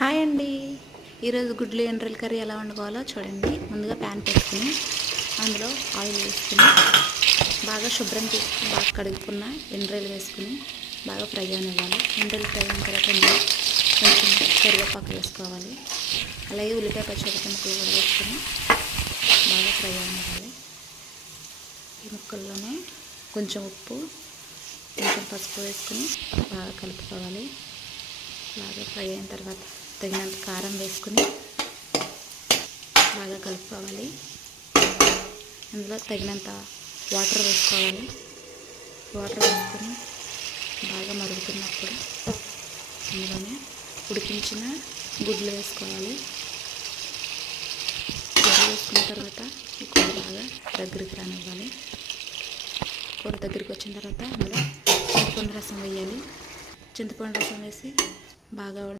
Hi అండి. ఈరోజు గుడ్లు ఎండ్రల్ కర్రీ ఎలా వండుకోవాలో చూడండి. ముందుగా ప్యాన్ పెట్టుకుని అందులో ఆయిల్ వేసుకుని బాగా శుభ్రం చేసుకుని బాగా కడుక్కున్న ఎండ్రలు వేసుకుని బాగా ఫ్రై అనివ్వాలి. ఎండ్రలు ఫ్రై అయిన తర్వాత కొంచెం కరివేపాకు వేసుకోవాలి. అలాగే ఉల్లిపాయ పచ్చిమిరపకాయ ముక్కలు కూడా వేసుకుని బాగా ఫ్రై అనివ్వాలి. ఈ ముక్కల్లోనే కొంచెం ఉప్పు కొంచెం పసుపు వేసుకుని బాగా కలుపుకోవాలి. బాగా ఫ్రై అయిన తర్వాత తగినంత కారం వేసుకుని బాగా కలుపుకోవాలి. అందులో తగినంత వాటర్ వేసుకోవాలి. వాటర్ వేసుకొని బాగా మరుగుతున్నప్పుడు అందులోనే ఉడికించిన గుడ్లు వేసుకోవాలి. గుడ్లు వేసుకున్న తర్వాత ఈ కూర బాగా దగ్గరికి రానివ్వాలి. కూర దగ్గరికి వచ్చిన తర్వాత అందులో చింతపండు రసం వేయాలి. చింతపండు రసం వేసి బాగా